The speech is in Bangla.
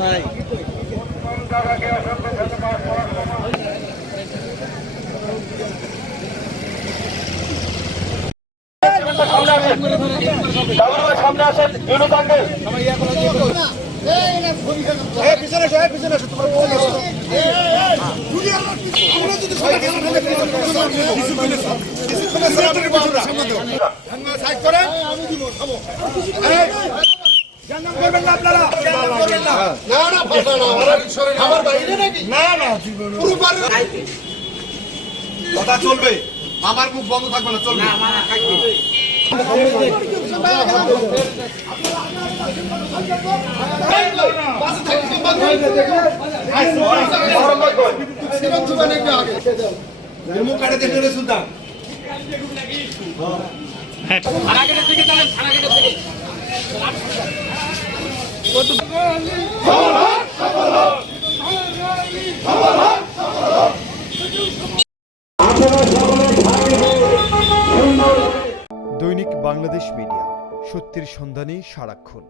ভাই সামনে আসেন ইউনুস আঙ্কেল পিছনে কথা চলবে, আমার মুখ বন্ধ থাকবে না, চলবে মুখ কাটে দেখে সুলতান দৈনিক বাংলাদেশ মিডিয়া, সত্যের সন্ধানে সারাক্ষণ।